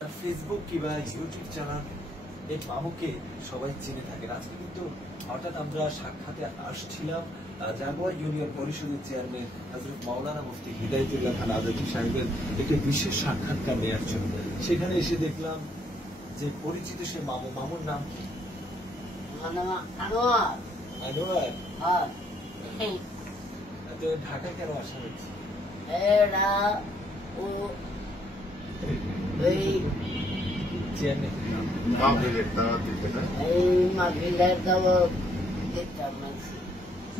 Facebook কিংবা YouTube channel এই মামুকে সবাই চিনে থাকেন। আজকে কিন্তু হঠাৎ আমরা সাক্ষাতে আসছিলাম জাগুয়ার ইউনিয়ন পরিষদের চেয়ারম্যান হযরত মাওলানা মুফতি হিদায়াতুল্লাহ খান আজাদী সাহেবের একটি বিশেষ সাক্ষাৎকার নেওয়ার জন্য। সেখানে এসে দেখলাম যে পরিচিত সে মামুর নাম কি? আনোয়ার। তো ঢাকা কেন আসা হচ্ছে?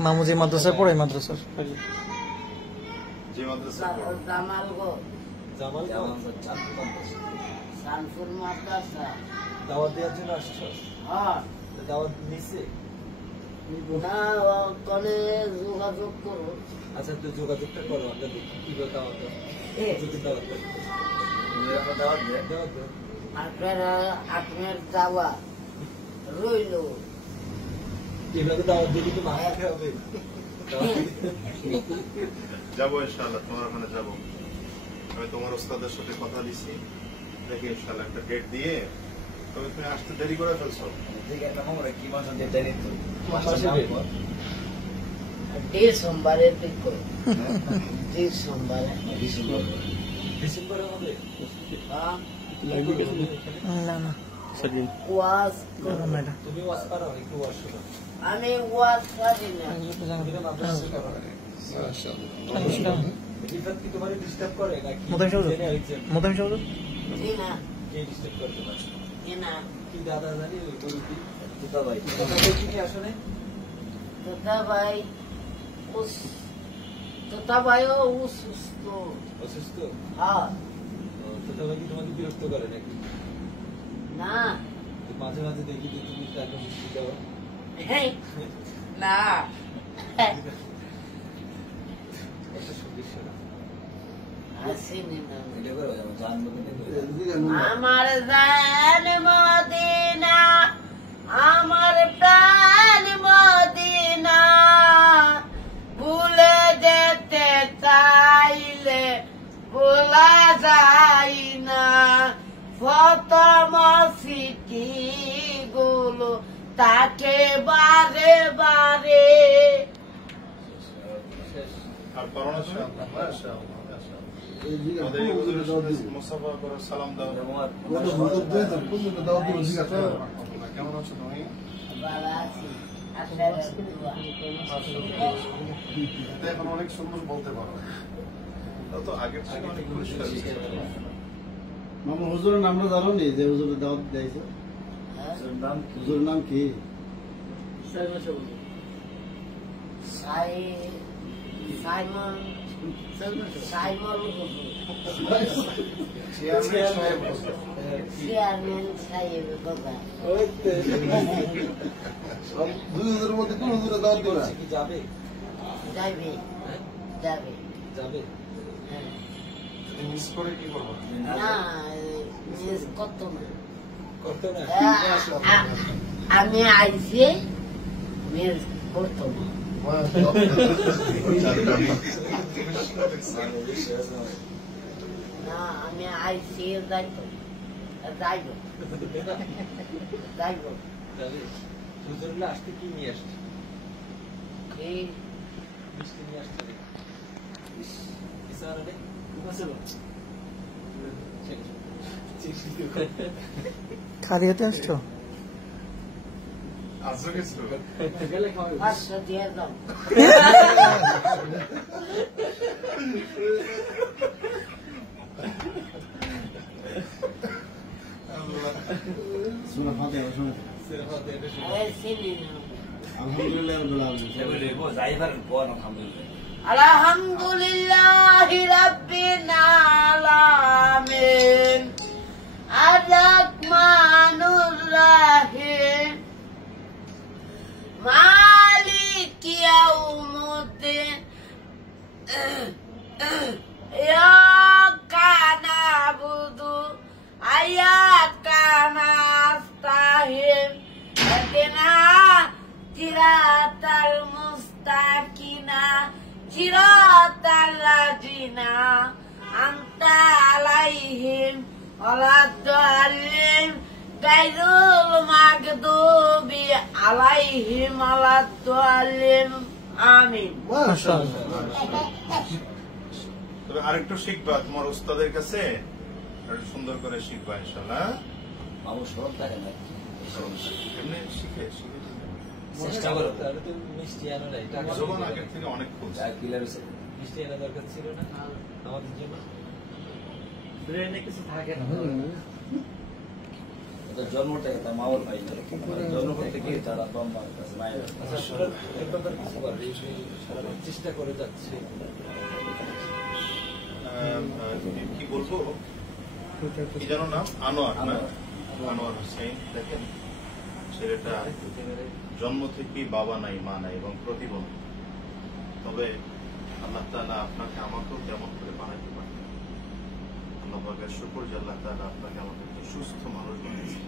মামু যে মাদ্রাসায় পড়ে মাদ্রাসার দাওয়াত দেওয়ার জন্য আসছো? দাওয়াত নিছে? যোগাযোগ করো। আচ্ছা, তো যোগাযোগটা করো, আমরা দেখি কিভাবে দাওয়াত আপনার যাওয়া রইল। এভাবে দাওয়াত দিলে তো মাথাতে হবে। যাবো ইনশাআল্লাহ, তোমার ওখানে যাবো। আমি তোমার ওস্তাদের সাথে কথা দিছি, দেখি ইনশাআল্লাহ একটা ডেট দিয়ে। তবে তুমি আসতে দেরি করে ফেলছো। ডিসেম্বরে ডিসেম্বরে ডিসেম্বরে হবে? না না ওয়াজ তুমি ওয়াজ পারো? একটু ওয়াজ শোনো। আমি ওয়াজ পারি না। রিফাত কি তোমার ডিস্টার্ব করে নাকি? মোতামিম সাহেব জি না, কে ডিস্টার্ব করে তোমার? জি না। কি দাদা জানি ওই গরুটি তোতা ভাই কি আসলে? তোতা ভাইও অসুস্থ। অসুস্থ? হ্যাঁ। তোতা ভাই কি তোমাকে বিরক্ত করে নাকি? না, মাঝে মাঝে দেখি যে তুমি তাকে মুক্তি দাও। না, আসেনি না। আমার জান মদিনা, আমার প্রাণ মদিনা, ভুলে যেতে চাইলে ভোলা যায় না। প্রথম স্মৃতি গুলো তাকে বারে বারে। আর করোনা মুসাফা করে সালাম দাও। কেমন আছো তুমি? ভালো আছি, আপনার দোয়া। এখন অনেক সুন্দর বলতে পারো, তো আগের থেকে অনেক পরিষ্কার। মামা হুজুরের নামটা জানো নি? যে হুজুরের দাওয়াত দিয়েছে, হুজুরের নাম কি? সাইমন চেয়ারম্যান সাহেব বাবা। দুই হুজুরের মধ্যে কোন হুজুরের দাওয়াত দিবে? যাবে যাবে যাবে যাবে হ্যাঁ। মিস করে কি করবো? না, মিস করতো না। করতো না? আমি আইসি মিস করতো না। না, আমি আইসি যাইতো যাইব যাইব। যাবে। হুজুরগুলো আসতে কি নিয়ে আসছে? এই মিষ্টি নিয়ে আসছে রে। খালি হতে আসছো? আসো কিছু 500 দিয়ে দাও। শোনা ফাতে শোনা। চিনি না। আলহামদুলিল্লাহ রাব্বিল আলামিন। আলহামদুলিল্লাহি রাব্বিল আলামিন, আর-রাহমানুর রাহিম, মালিকি ইয়াউমিদ্দিন, ইয়্যাকা না'বুদু ওয়া ইয়্যাকা নাস্তাঈন, ইহদিনা সিরাতাল মুস্তাকিম, সিরাতাল লাযিনা আনতা আলাইহিম ولا الضالين غير المغضوب عليهم ولا الضالين آمين মাশাআল্লাহ। তবে আরেকটু শিখবা তোমার উস্তাদের কাছে, একটু সুন্দর করে শিখবা ইনশাআল্লাহ। মামু সব থাকে না এমনি শিখে শিখে চেষ্টা করো। তাহলে তো মিষ্টি আনো নাই, টাকা জবান দিয়ে আগের থেকে অনেক খুলছে। যা কিলার হয়েছে মিষ্টি আনা দরকার ছিল না আমাদের জন্য। ব্রেনে কিছু থাকে না। জন্ম থেকে তার মামুর ভাই জন্ম করতে গিয়ে তারা মায়ের কাছে মায়ের আচ্ছা, আপনারা এর ব্যাপারে কিছু বলেন? এই যে সারা চেষ্টা করে যাচ্ছে। কি বলবো, কি জানো নাম? আনোয়ার না? আনোয়ার হোসেন। দেখেন ছেলেটা জন্ম থেকেই বাবা নাই, মা নাই এবং প্রতিবন্ধী। তবে আল্লাহ তাআলা আপনাকে আমাকেও তেমন করে বানাইতে পারে। আল্লাহ পাকের শুকর যে আল্লাহ তাআলা আপনাকে আমাকে একটা সুস্থ মানুষ বানিয়েছে।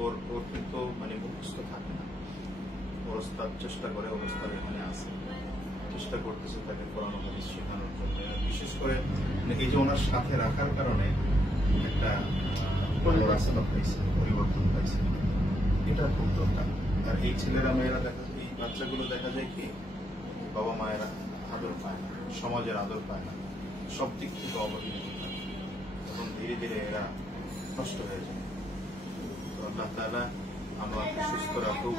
ওর কিন্তু মানে মুখস্থ থাকে না, ওর ওস্তাদ চেষ্টা করে, ওর ওস্তাদ এখানে আছে, চেষ্টা করতেছে তাকে কোরআন হাদিস শেখানোর জন্য। বিশেষ করে মানে এই যে ওনার সাথে রাখার কারণে একটা রাস্তা পাইছে, পরিবর্তন পাইছে, এটা খুব দরকার। আর এই ছেলেরা মেয়েরা দেখা যায়, এই বাচ্চাগুলো দেখা যায় কি বাবা মায়েরা আদর পায় না, সমাজের আদর পায় না, সব দিক থেকে অবহেলিত থাকে, এবং ধীরে ধীরে এরা নষ্ট হয়ে যায়। তো আল্লাহ তাআলা আমাকে সুস্থ রাখুক,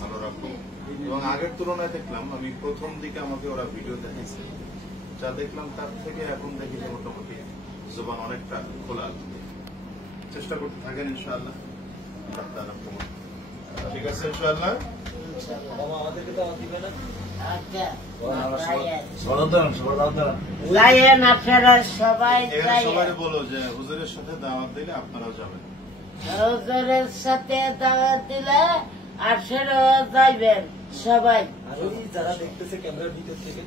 ভালো রাখুক। এবং আগের তুলনায় দেখলাম, আমি প্রথম দিকে আমাকে ওরা ভিডিও দেখাইছে, যা দেখলাম তার থেকে এখন দেখি যে মোটামুটি জবান অনেকটা খোলা। চেষ্টা করতে থাকেন ইনশাআল্লাহ। আল্লাহ তাআলা কবুল। ঠিক আছে ইনশাআল্লাহ। বাবা আমাদেরকে তো দিবে না। আচ্ছা যাইয়েন আপনারা সবাই এখানে সবাই বলো যে হুজুরের সাথে দাওয়াত দিলে আপনারাও যাবেন। হুজুরের সাথে দাওয়াত দিলে আপনারা যাইবেন সবাই, আর ওই যারা দেখতেছে ক্যামেরার ভিতর থেকে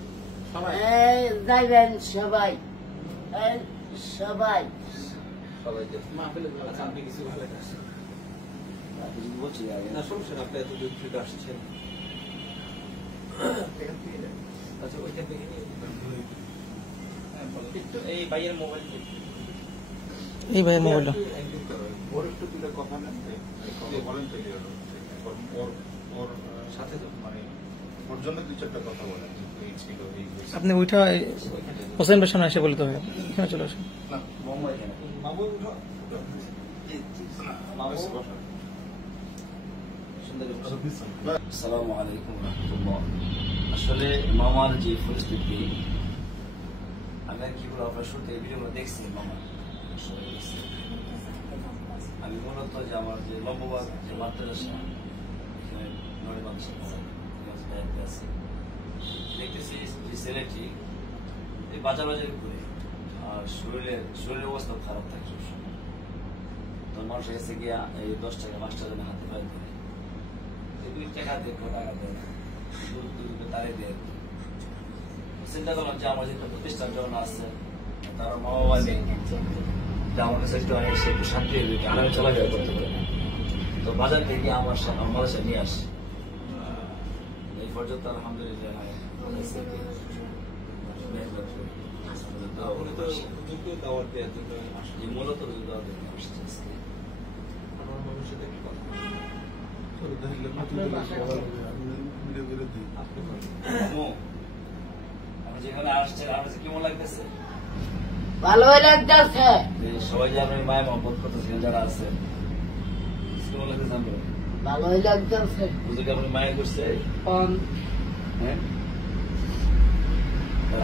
যাইবেন সবাই, সবাই সবাই দেখবে। আচ্ছা, আপনি কিছু ভালো আসেন বলছি না, সমস্যা না, আপনি এত দূর থেকে আসছেন। এখান থেকে যান। আচ্ছা, ওইখান থেকে নিয়ে একটু এই ভাইয়ের মোবাইল এই ভাইয়ের মোবাইলটা একদিন করো। ওর একটু তুলে কথা নেন, কথা বলেন তো ওর সাথে মানে ওর জন্য দুই চারটা কথা বলেন, এই ছিল এই হয়েছে। আপনি ওইটা হোসেন ভাইয়ের সামনে এসে বলতে হবে, এখানে চলে আসুন। না, বোম্বাই কেন মামুন আসসালামু আলাইকুম রাহমাতুল্লাহ। আসলে মামার যে পরিস্থিতি, আমি আর কি বলবো, আপনার শুরুতে ভিডিওগুলো দেখছি মামা। আমি মূলত যে আমার যে লম্ববাগ যে মাদ্রাসা, এখানে নড়ে মাদ্রাসা আছে, দেখতেছি যে ছেলেটি এই বাজার বাজারে ঘুরে, আর শরীরের অবস্থা খারাপ থাকে সবসময়। তো মানুষের কাছে গিয়া এই 10 টাকা 5 টাকা হাতে পাই করে 2 টাকা দেখো, টাকা দেয় না, দুধ তারে দেয়। চিন্তা করলাম যে আমার যে প্রতিষ্ঠান যখন আছে, তারা মা বাবা নেই, যে আমার কাছে একটু এসে একটু শান্তি আরামে চলাফেরা করতে পারে না। তো বাজার থেকে আমার মাদ্রাসা নিয়ে আসে। এই পর্যন্ত আলহামদুলিল্লাহ উনি তো হুজুরকে দাওয়াত দেওয়ার জন্য আসেন। এই মূলত দাওয়াত দিতে আসছে। আমার মামার সাথে একটু কথা বলবো। আপনি বলেন। আম্মু, আমি যেখানে আসছে আমার কাছে কেমন লাগতেছে? ভালোই লাগতেছে, এই সবাই যে আপনি মায়ের মহব্বত করতেছেন যারা আছে, কেমন লাগতেছে? আমরা ভালোই লাগতেছে। বুঝতে আপনি মায়ের করছে, কম হ্যাঁ,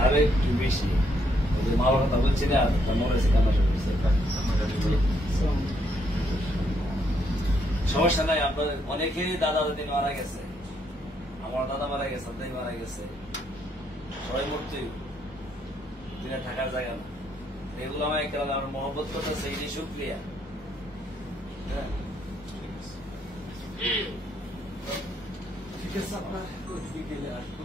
আরে একটু বেশি ওই যে মা বাবার কথা বলছি না, তার মনে হয়েছে কান্না করছে। সমস্যা নাই, আপনার অনেকেই দাদা দাদি মারা গেছে, আমার দাদা মারা গেছে, দাদি মারা গেছে, সবাই মূর্তি দিনে থাকার জায়গা না। এগুলো আমার একটা আমার মহব্বত করতেছে, এই শুক্রিয়া। হ্যাঁ, ঠিক আছে, আপনার বিকেলে আসবো।